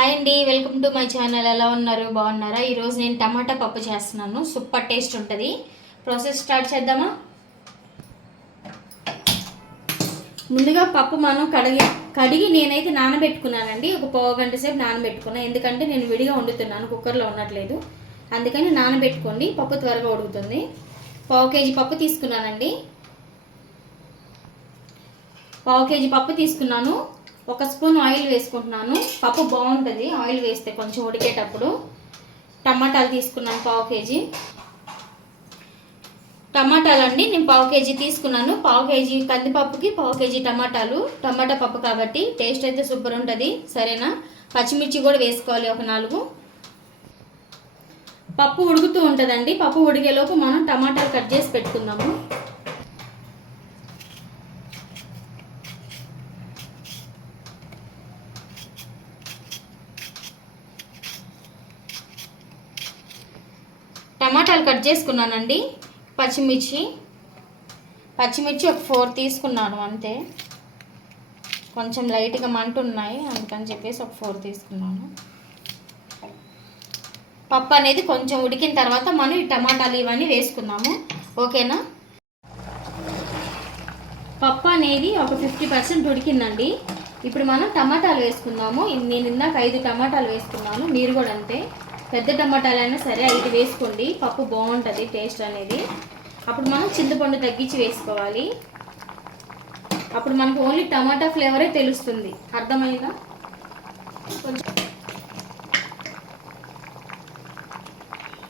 Hi అండి, welcome to my channel. ఎలా ఉన్నారు? బాగున్నారా? ఈరోజు నేను టమాటా పప్పు చేస్తున్నాను. సూపర్ టేస్ట్ ఉంటుంది. ప్రాసెస్ స్టార్ట్ చేద్దామా? ముందుగా పప్పు మనం కడిగి నేనైతే నానబెట్టుకున్నానండి. ఒక పావు గంట సేపు నానబెట్టుకున్నాను. ఎందుకంటే నేను విడిగా వండుతున్నాను, కుక్కర్లో ఉండట్లేదు. అందుకని నానబెట్టుకోండి, పప్పు త్వరగా ఉడుకుతుంది. పావు కేజీ పప్పు తీసుకున్నానండి. పావు కేజీ పప్పు తీసుకున్నాను. ఒక స్పూన్ ఆయిల్ వేసుకుంటున్నాను. పప్పు బాగుంటుంది ఆయిల్ వేస్తే కొంచెం ఉడికేటప్పుడు. టమాటాలు తీసుకున్నాను పావు కేజీ. టమాటాలు అండి నేను పావు కేజీ తీసుకున్నాను. పావు కేజీ కందిపప్పుకి పావు కేజీ టమాటాలు. టమాటా పప్పు కాబట్టి టేస్ట్ అయితే సూపర్ ఉంటుంది. సరేనా? పచ్చిమిర్చి కూడా వేసుకోవాలి ఒక 4. పప్పు ఉడుకుతూ ఉంటుందండి. పప్పు ఉడికేలోపు మనం టమాటాలు కట్ చేసి పెట్టుకుందాము. టమాటాలు కట్ చేసుకున్నానండి. పచ్చిమిర్చి ఒక 4 తీసుకున్నాను అంతే. కొంచెం లైట్గా మంట ఉన్నాయి అందుకని చెప్పేసి ఒక 4 తీసుకున్నాను. పప్పు అనేది కొంచెం ఉడికిన తర్వాత మనం ఈ టమాటాలు ఇవన్నీ వేసుకున్నాము. ఓకేనా? పప్పు అనేది ఒక 50% ఉడికిందండి. ఇప్పుడు మనం టమాటాలు వేసుకుందాము. నేను ఇందాక 5 టమాటాలు వేసుకున్నాను. మీరు కూడా అంతే, పెద్ద టమాటాలైనా సరే 5 వేసుకోండి. పప్పు బాగుంటుంది టేస్ట్ అనేది. అప్పుడు మనం చింతపండు తగ్గించి వేసుకోవాలి. అప్పుడు మనకు ఓన్లీ టమాటా ఫ్లేవరే తెలుస్తుంది. అర్థమైందా?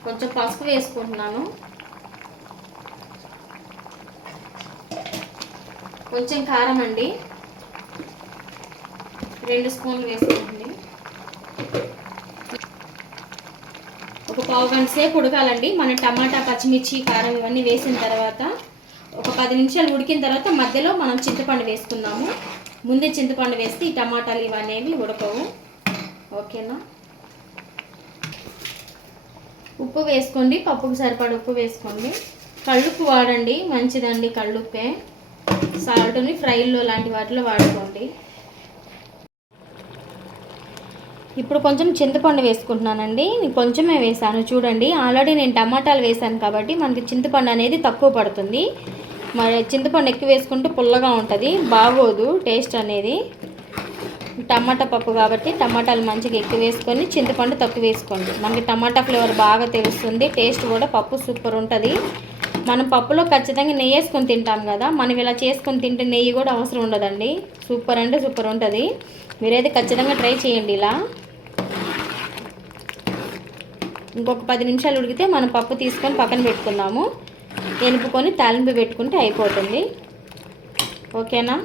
కొంచెం పసుపు వేసుకుంటున్నాను. కొంచెం కారం అండి, 2 స్పూన్లు వేసుకుంటుంది. ఒక పావు గంట సేపు ఉడకాలండి. మన టమాటా, పచ్చిమిర్చి, కారం ఇవన్నీ వేసిన తర్వాత ఒక 10 నిమిషాలు ఉడికిన తర్వాత మధ్యలో మనం చింతపండు వేసుకుందాము. ముందే చింతపండు వేస్తే ఈ టమాటాలు ఇవన్నీ ఉడకవు. ఓకేనా? ఉప్పు వేసుకోండి, పప్పుకు సరిపడ ఉప్పు వేసుకోండి. కళ్ళుప్పు వాడండి, మంచిదండి కళ్ళుప్పే. సాల్ట్ని ఫ్రైల్లో లాంటి వాటిలో వాడుకోండి. ఇప్పుడు కొంచెం చింతపండు వేసుకుంటున్నానండి. నేను కొంచెమే వేసాను చూడండి. ఆల్రెడీ నేను టమాటాలు వేసాను కాబట్టి మనకి చింతపండు అనేది తక్కువ పడుతుంది. మరి చింతపండు ఎక్కువ వేసుకుంటే పుల్లగా ఉంటుంది, బాగోదు టేస్ట్ అనేది. టమాటా పప్పు కాబట్టి టమాటాలు మంచిగా ఎక్కువ వేసుకొని చింతపండు తక్కువ వేసుకోండి. మనకి టమాటా ఫ్లేవర్ బాగా తెలుస్తుంది. టేస్ట్ కూడా పప్పు సూపర్ ఉంటుంది. మనం పప్పులో ఖచ్చితంగా నెయ్యి వేసుకొని తింటాం కదా, మనం ఇలా చేసుకొని తింటే నెయ్యి కూడా అవసరం ఉండదండి. సూపర్ అంటే సూపర్ ఉంటుంది. మీరైతే ఖచ్చితంగా ట్రై చేయండి ఇలా. ఇంకొక 10 నిమిషాలు ఉడికితే మనం పప్పు తీసుకొని పక్కన పెట్టుకుందాము. ఎనుపుకొని తాలింపు పెట్టుకుంటే అయిపోతుంది. ఓకేనా?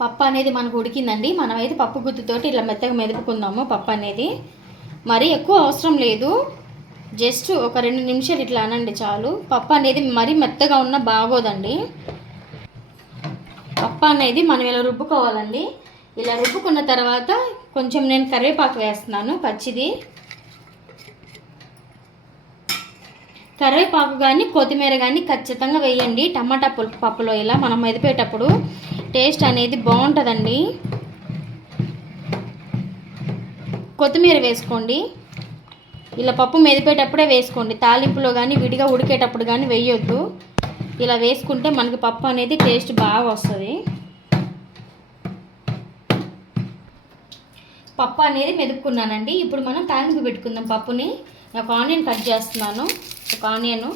పప్పు అనేది మనకు ఉడికిందండి. మనమైతే పప్పు గుత్తుతోటి ఇలా మెత్తగా మెదుపుకుందాము. పప్పు అనేది మరీ ఎక్కువ అవసరం లేదు, జస్ట్ ఒక 2 నిమిషాలు ఇట్లా అనండి చాలు. పప్పు అనేది మరీ మెత్తగా ఉన్నా బాగోదండి. పప్పు అనేది మనం ఇలా రుబ్బుకోవాలండి. ఇలా రుబ్బుకున్న తర్వాత కొంచెం నేను కరివేపాకు వేస్తున్నాను, పచ్చిది. కరివేపాకు కానీ కొత్తిమీర కానీ ఖచ్చితంగా వేయండి టమాటా పప్పులో. ఇలా మనం మెదిపేటప్పుడు టేస్ట్ అనేది బాగుంటుందండి. కొత్తిమీర వేసుకోండి. ఇలా పప్పు మెదిపేటప్పుడే వేసుకోండి, తాలింపులో కానీ విడిగా ఉడికేటప్పుడు కానీ వేయొద్దు. ఇలా వేసుకుంటే మనకి పప్పు అనేది టేస్ట్ బాగా వస్తుంది. పప్పు అనేది మెదుపుకున్నానండి. ఇప్పుడు మనం తాలింపు పెట్టుకుందాం పప్పుని. ఒక ఆనియన్ కట్ చేస్తున్నాను, ఒక ఆనియన్.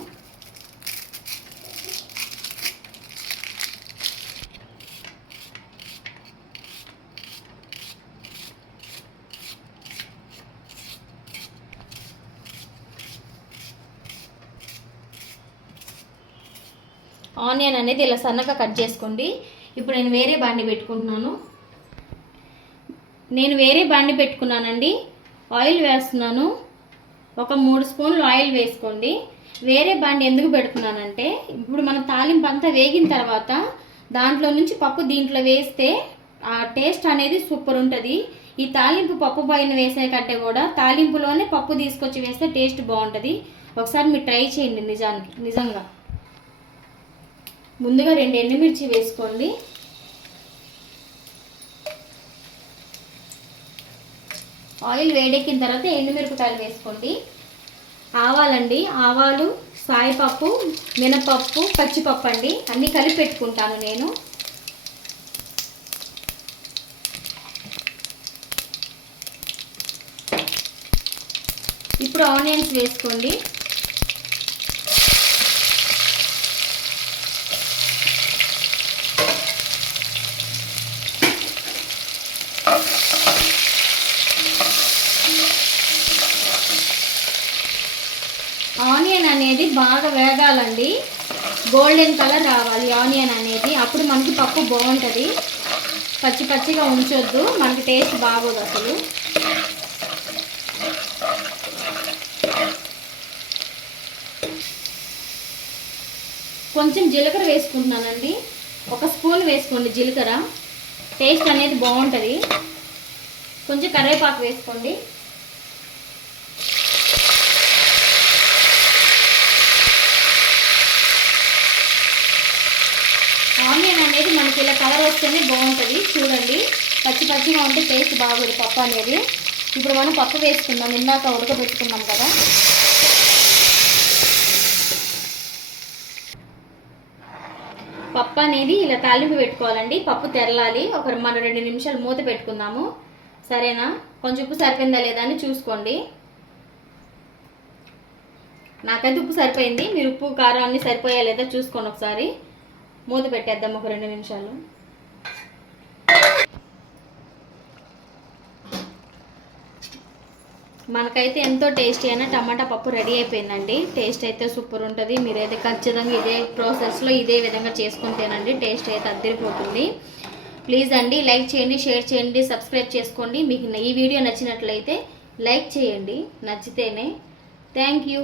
ఆనియన్ అనేది ఇలా సన్నగా కట్ చేసుకోండి. ఇప్పుడు నేను వేరే బాండి పెట్టుకున్నానండి. ఆయిల్ వేస్తున్నాను. ఒక 3 స్పూన్లు ఆయిల్ వేసుకోండి. వేరే బాండి ఎందుకు పెడుతున్నానంటే ఇప్పుడు మన తాలింపు అంతా వేగిన తర్వాత దాంట్లో నుంచి పప్పు దీంట్లో వేస్తే ఆ టేస్ట్ అనేది సూపర్ ఉంటుంది. ఈ తాలింపు పప్పు పైన వేసే కంటే కూడా తాలింపులోనే పప్పు తీసుకొచ్చి వేస్తే టేస్ట్ బాగుంటుంది. ఒకసారి మీరు ట్రై చేయండి. నిజంగా ముందుగా 2 ఎండుమిర్చి వేసుకోండి. ఆయిల్ వేడెక్కిన తర్వాత ఎండుమిరపకాయలు వేసుకోండి. ఆవాలండి, ఆవాలు, సాయిపప్పు, మినపప్పు, పచ్చిపప్పు అండి, అన్నీ కలిపి పెట్టుకుంటాను నేను. ఇప్పుడు ఆనియన్స్ వేసుకోండి. ఆనియన్ అనేది బాగా వేగాలండి, గోల్డెన్ కలర్ రావాలి ఆనియన్ అనేది, అప్పుడు మనకి పప్పు బాగుంటుంది. పచ్చి పచ్చిగా ఉంచొద్దు, మనకి టేస్ట్ బాగోదు అసలు. కొంచెం జీలకర్ర వేసుకుంటున్నానండి, 1 స్పూన్ వేసుకోండి జీలకర్ర, టేస్ట్ అనేది బాగుంటుంది. కొంచెం కరివేపాకు వేసుకోండి. ఆనియన్ అనేది మనకి ఇలా కలర్ వస్తేనే బాగుంటుంది. చూడండి, పచ్చి పచ్చిగా ఉంటే టేస్ట్ బాగోదు పప్పు అనేది. ఇప్పుడు మనం పప్పు వేసుకుందాం, ఇందాక ఉడకబెట్టుకున్నాం కదా. పప్పు అనేది ఇలా తాలింపు పెట్టుకోవాలండి, పప్పు తెరలాలి. మనం 2 నిమిషాలు మూత పెట్టుకుందాము, సరేనా? కొంచెం ఉప్పు సరిపోయిందా లేదా అని చూసుకోండి. నాకైతే ఉప్పు సరిపోయింది, మీరు ఉప్పు కారం అన్నీ సరిపోయా లేదా చూసుకోండి ఒకసారి. మూత పెట్టేద్దాం ఒక 2 నిమిషాలు. మనకైతే ఎంతో టేస్టీ అయిన టమాటా పప్పు రెడీ అయిపోయిందండి. టేస్ట్ అయితే సూపర్ ఉంటుంది. మీరైతే ఖచ్చితంగా ఇదే ప్రాసెస్లో ఇదే విధంగా చేసుకొని తినండి, టేస్ట్ అయితే అద్దరిపోతుంది. ప్లీజ్ అండి, లైక్ చేయండి, షేర్ చేయండి, సబ్స్క్రైబ్ చేసుకోండి. మీకు ఈ వీడియో నచ్చినట్లయితే లైక్ చేయండి, నచ్చితేనే. Thank you.